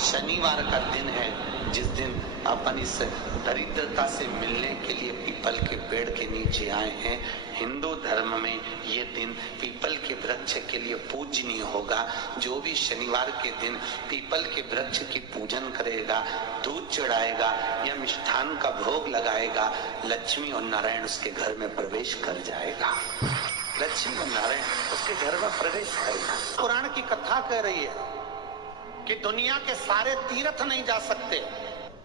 शनिवार का दिन है जिस दिन अपन इस दरिद्रता से मिलने के लिए पीपल के पेड़ के नीचे आए हैं। हिंदू धर्म में ये दिन पीपल के वृक्ष के लिए पूजनीय होगा। जो भी शनिवार के दिन पीपल के वृक्ष की पूजन करेगा, दूध चढ़ाएगा या मिष्ठान का भोग लगाएगा, लक्ष्मी और नारायण उसके घर में प्रवेश कर जाएगा। लक्ष्मी और नारायण उसके घर में प्रवेश करेगा। पुराण की कथा कह रही है कि दुनिया के सारे तीर्थ नहीं जा सकते,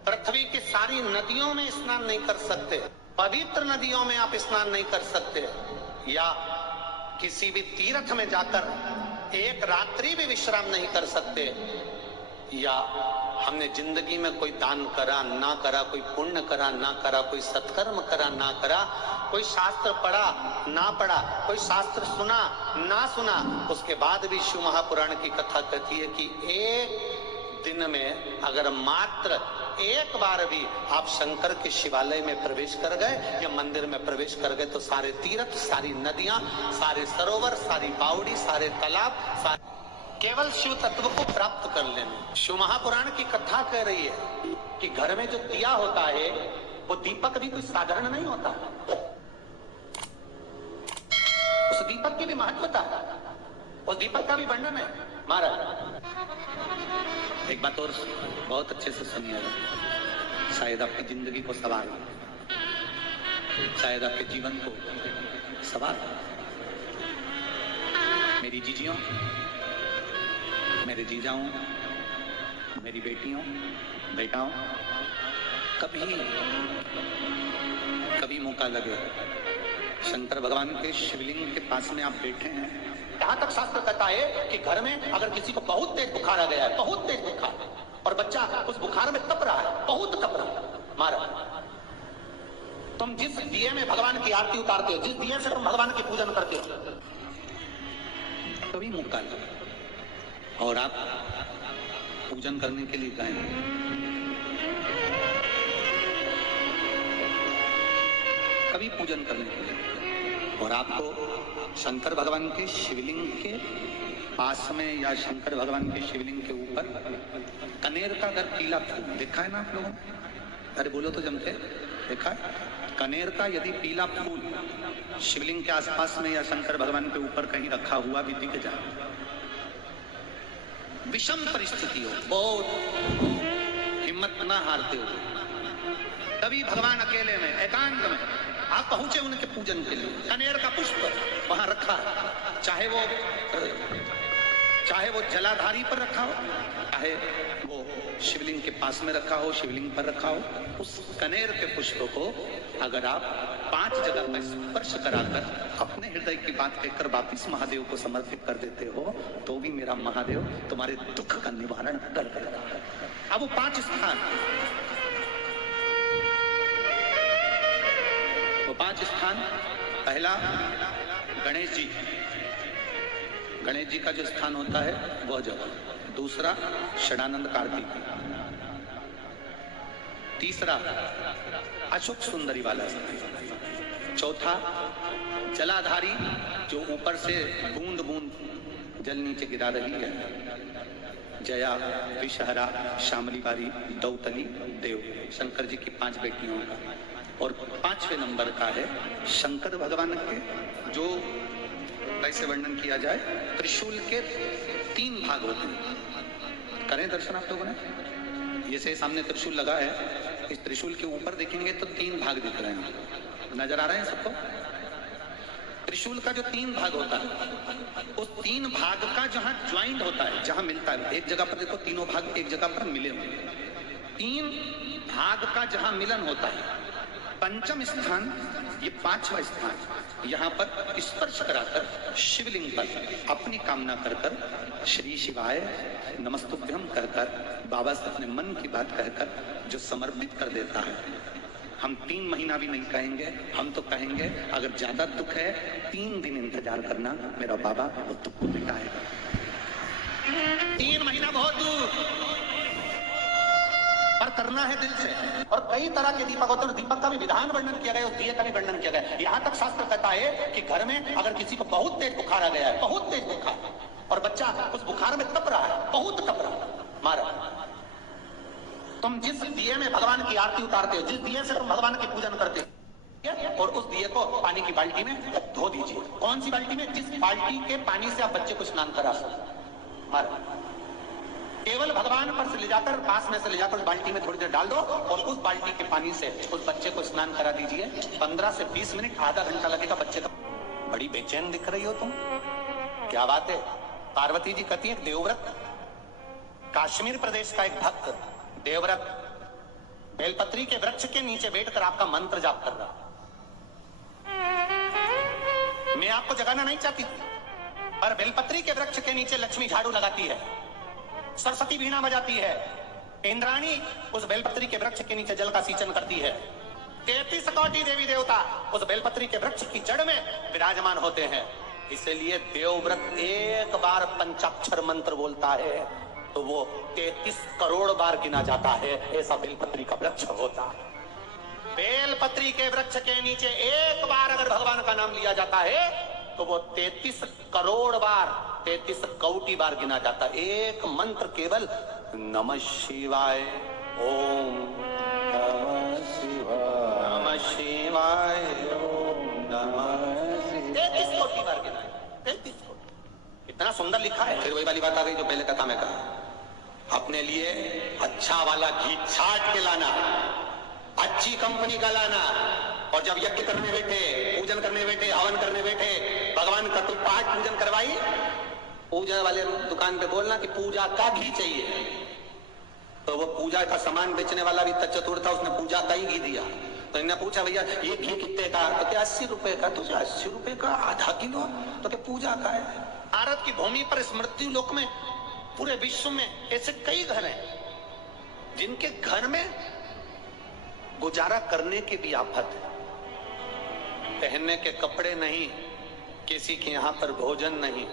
पृथ्वी की सारी नदियों में स्नान नहीं कर सकते, पवित्र नदियों में आप स्नान नहीं कर सकते, या किसी भी तीर्थ में जाकर एक रात्रि भी विश्राम नहीं कर सकते, या हमने जिंदगी में कोई दान करा ना करा, कोई पुण्य करा ना करा, कोई सत्कर्म करा ना करा, कोई शास्त्र पढ़ा ना पढ़ा, कोई शास्त्र सुना ना सुना, उसके बाद भी शिव महापुराण की कथा कहती है कि एक दिन में अगर मात्र एक बार भी आप शंकर के शिवालय में प्रवेश कर गए या मंदिर में प्रवेश कर गए तो सारे तीर्थ, सारी नदियां, सारे सरोवर, सारी बावड़ी, सारे तालाब, केवल शिव तत्व को प्राप्त कर लेना। शिव महापुराण की कथा कह रही है कि घर में जो दिया होता है वो दीपक भी कोई साधारण नहीं होता, उस दीपक की भी महत्वता है, उस दीपक का भी वर्णन है। महाराज एक बात और बहुत अच्छे से सुनिएगा, शायद आपकी जिंदगी को सवार, शायद आपके जीवन को सवार। मेरी जीजियों, मेरे जीजाओं, मेरी बेटियों, बेटाओं, कभी मौका लगे शंकर भगवान के शिवलिंग के पास में आप बैठे हैं, यहाँ तक शास्त्र कहता है कि घर में अगर किसी को बहुत तेज बुखार आ गया है, बहुत तेज बुखार, और बच्चा उस बुखार में तप रहा है, बहुत तप रहा है, महाराज तुम जिस दिए में भगवान की आरती उतारते हो, जिस दिए से तुम भगवान की पूजन करते हो, कभी मौका लगे और आप पूजन करने के लिए गए, कभी पूजन करने के लिए, और आपको शंकर भगवान के शिवलिंग के पास में या शंकर भगवान के शिवलिंग के ऊपर कनेर का अगर पीला फूल देखा है ना आप लोगों ने, अरे बोलो तो जमते, देखा है? कनेर का यदि पीला फूल शिवलिंग के आसपास में या शंकर भगवान के ऊपर कहीं रखा हुआ भी दिख जाए, विषम परिस्थिति हो, बहुत हिम्मत ना हारते हो, तभी भगवान अकेले में एकांत में आप पहुंचे उनके पूजन के लिए, कनेर का पुष्प वहां रखा, चाहे वो जलाधारी पर रखा हो, चाहे वो शिवलिंग के पास में रखा हो, शिवलिंग पर रखा हो, उस कनेर के पुष्प को अगर आप 5 जगह में स्पर्श कराकर अपने हृदय की बात कहकर वापिस महादेव को समर्पित कर देते हो, तो भी मेरा महादेव तुम्हारे दुख का निवारण कर देगा। अब वो 5 स्थान, वो 5 स्थान, पहला गणेश जी, गणेश जी का जो स्थान होता है वह जगह, दूसरा षडानंद कार्तिक, तीसरा अशोक सुंदरी वाला स्थान, चौथा जलाधारी जो ऊपर से बूंद बूंद जल नीचे गिरा रही है, जया, विषहरा, शामली बारी, दौतली, देव, शंकर जी की 5 बेटियों का, और 5वें नंबर का है शंकर भगवान के, जो कैसे वर्णन किया जाए, त्रिशूल के 3 भाग होते हैं। करें दर्शन आप लोगों ने, जैसे सामने त्रिशूल लगा है, इस त्रिशूल के ऊपर देखेंगे तो 3 भाग दिख रहे हैं, नजर आ रहे हैं सबको? त्रिशूल का जो 3 भाग होता है, उस 3 भाग का जहां ज्वाइंट होता है, जहां मिलता है, एक जगह पर देखो तीनों भाग एक जगह पर मिले हुए, 3 भाग का जहां मिलन होता है, पंचम स्थान, ये 5वां स्थान, यहाँ पर स्पर्श कराकर शिवलिंग पर अपनी कामना कर कर श्री शिवाय नमस्तुभ्यम कहकर बाबा से अपने मन की बात कहकर जो समर्पित कर देता है, हम 3 महीना भी नहीं कहेंगे, हम तो कहेंगे अगर ज्यादा दुख है 3 दिन इंतजार करना, मेरा बाबा वो दुख को मिटाएगा। 3 महीना बहुत दूर पर करना है दिल से, और कई तरह के दीपक होते हैं, दीपक का भी विधान वर्णन किया गया, उस दिए का भी वर्णन किया गया। यहाँ तक शास्त्र कहता है कि घर में अगर किसी को बहुत तेज बुखार आ गया है, बहुत तेज बुखार, और बच्चा उस बुखार में तप रहा है, बहुत तप रहा है, महाराज तुम जिस दिए में भगवान की आरती उतारते हो, जिस दिए से तुम भगवान की पूजन करते हो, और उस दिए को पानी की बाल्टी में धो दीजिए। कौन सी बाल्टी में? जिस बाल्टी के पानी से आप बच्चे को स्नान करा सको। केवल भगवान पर से ले जाकर, पास में से ले जाकर उस बाल्टी में थोड़ी देर डाल दो और उस बाल्टी के पानी से उस बच्चे को स्नान करा दीजिए। 15 से 20 मिनट, आधा घंटा लगेगा बच्चे का। बड़ी बेचैन दिख रही हो तुम, क्या बात है? पार्वती जी कहती है देवव्रत, कश्मीर प्रदेश का एक भक्त देवव्रत बेलपत्री के वृक्ष के नीचे बैठकर आपका मंत्र जाप कर रहा। मैं आपको जगाना नहीं चाहती थी, पर बेलपत्री के वृक्ष के नीचे लक्ष्मी झाड़ू लगाती है, सरस्वती वीणा बजाती है, इंद्राणी उस बेलपत्री के वृक्ष के नीचे जल का सिंचन करती है, 33 कोटि देवी देवता उस बेलपत्री के वृक्ष की जड़ में विराजमान होते हैं। इसलिए देवव्रत एक बार पंचाक्षर मंत्र बोलता है तो वो 33 करोड़ बार गिना जाता है, ऐसा बेलपत्री का वृक्ष होता है। बेलपत्री के वृक्ष के नीचे एक बार अगर भगवान का नाम लिया जाता है तो वो 33 करोड़ बार, 33 कोटि बार गिना जाता है। एक मंत्र केवल नमः शिवाय, ओम नमः शिवाय, नमः शिवाय, ओम नमः शिवाय, 33 कोटि बार गिना है, 33 कोटि। इतना सुंदर लिखा है। फिर वही वाली बात आ गई जो पहले कथा में कहा, अपने लिए अच्छा वाला घी छाट के लाना, अच्छी कंपनी का लाना, और जब यज्ञ करने बैठे, पूजन करने बैठे, हवन करने बैठे, भगवान का तुम पाठ पूजन करवाई, पूजा वाले दुकान पे बोलना कि पूजा का घी चाहिए। तो वो पूजा का सामान बेचने वाला भी चतुर था, उसने पूजा का ही घी दिया। तो इन्हें पूछा भैया ये घी कितने का? तो क्या 80 रुपए का? तो 80 रुपए का आधा किलो? तो क्या पूजा का है? भारत की भूमि पर स्मृति लोक में, पूरे विश्व में ऐसे कई घर हैं जिनके घर में गुजारा करने की भी आफत है। पहनने के कपड़े नहीं, किसी के यहाँ पर भोजन नहीं,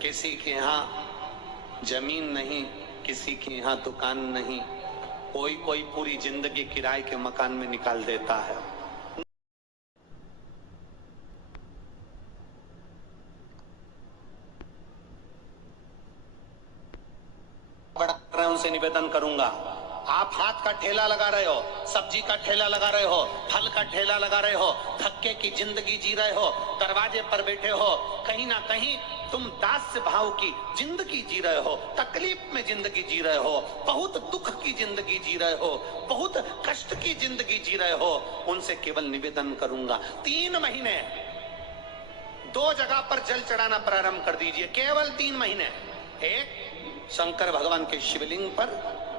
किसी के यहाँ जमीन नहीं, किसी के यहाँ दुकान नहीं, कोई पूरी जिंदगी किराए के मकान में निकाल देता है। उनसे निवेदन करूंगा, आप हाथ का ठेला लगा रहे हो, सब्जी का ठेला लगा रहे हो, फल का ठेला लगा रहे हो, धक्के की जिंदगी जी रहे हो, दरवाजे पर बैठे हो, कहीं ना कहीं तुम दास्य भाव की जिंदगी जी रहे हो, तकलीफ में जिंदगी जी रहे हो, बहुत दुख की जिंदगी जी रहे हो, बहुत कष्ट की जिंदगी जी रहे हो। उनसे केवल निवेदन करूंगा, 3 महीने 2 जगह पर जल चढ़ाना प्रारंभ कर दीजिए, केवल 3 महीने। एक शंकर भगवान के शिवलिंग पर,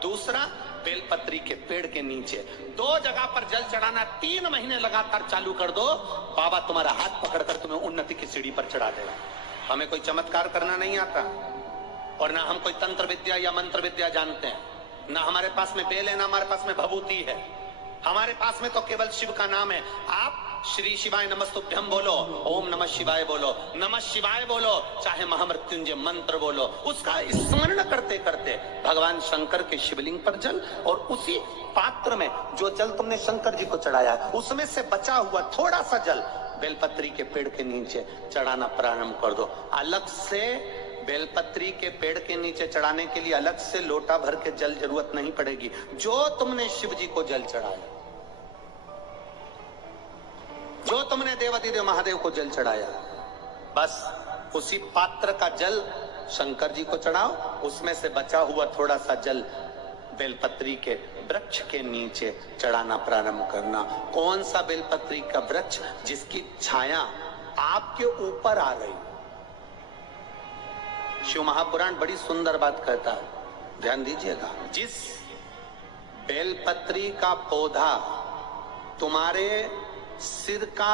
दूसरा बेलपत्री के पेड़ के नीचे। 2 जगह पर जल चढ़ाना 3 महीने लगातार चालू कर दो, बाबा तुम्हारा हाथ पकड़कर तुम्हें उन्नति की सीढ़ी पर चढ़ा देगा। हमें कोई चमत्कार करना नहीं आता, और ना हम कोई तंत्र विद्या या मंत्र विद्या जानते हैं, ना हमारे पास में बेल है, ना हमारे पास में भभूति है। हमारे पास में तो केवल शिव का नाम है। आप श्री शिवाय नमस्तुभ्यम बोलो, ओम नमः शिवाय बोलो, नमः शिवाय बोलो, चाहे महामृत्युंजय मंत्र बोलो, उसका स्मरण करते करते भगवान शंकर के शिवलिंग पर जल, और उसी पात्र में जो जल तुमने शंकर जी को चढ़ाया उसमें से बचा हुआ थोड़ा सा जल बेलपत्री के पेड़ के नीचे चढ़ाना प्रारंभ कर दो। अलग से बेलपत्री के पेड़ के नीचे चढ़ाने के लिए अलग से लोटा भर के जल जरूरत नहीं पड़ेगी। जो तुमने शिव जी को जल चढ़ाया, जो तुमने देवाधिदेव महादेव को जल चढ़ाया, बस उसी पात्र का जल शंकर जी को चढ़ाओ, उसमें से बचा हुआ थोड़ा सा जल बेलपत्री के वृक्ष के नीचे चढ़ाना प्रारंभ करना। कौन सा बेलपत्री का वृक्ष? जिसकी छाया आपके ऊपर आ गई। शिव महापुराण बड़ी सुंदर बात कहता है, ध्यान दीजिएगा। जिस बेलपत्री का पौधा तुम्हारे सिर का,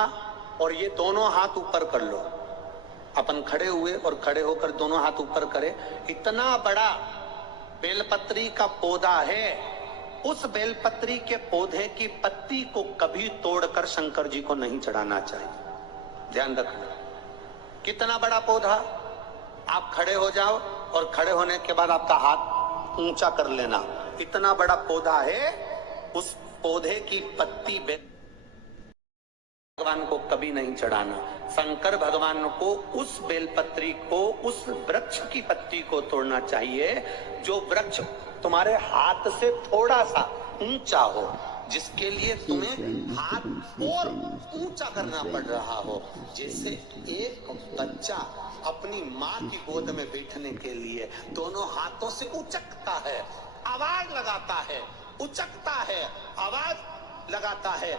और ये दोनों हाथ ऊपर कर लो, अपन खड़े हुए और खड़े होकर दोनों हाथ ऊपर करे, इतना बड़ा बेलपत्री का पौधा है, उस बेलपत्री के पौधे की पत्ती को कभी तोड़कर शंकर जी को नहीं चढ़ाना चाहिए। ध्यान रखना, कितना बड़ा पौधा। आप खड़े हो जाओ और खड़े होने के बाद आपका हाथ ऊंचा कर लेना, इतना बड़ा पौधा है, उस पौधे की पत्ती भगवान को कभी नहीं चढ़ाना। शंकर भगवान को उस बेलपत्री को, उस वृक्ष की पत्ती को तोड़ना चाहिए जो वृक्ष तुम्हारे हाथ से थोड़ा सा ऊंचा हो, जिसके लिए तुम्हें हाथ और ऊंचा करना पड़ रहा हो। जैसे एक बच्चा अपनी माँ की गोद में बैठने के लिए दोनों हाथों से उचकता है, आवाज लगाता है, उचकता है, आवाज लगाता है,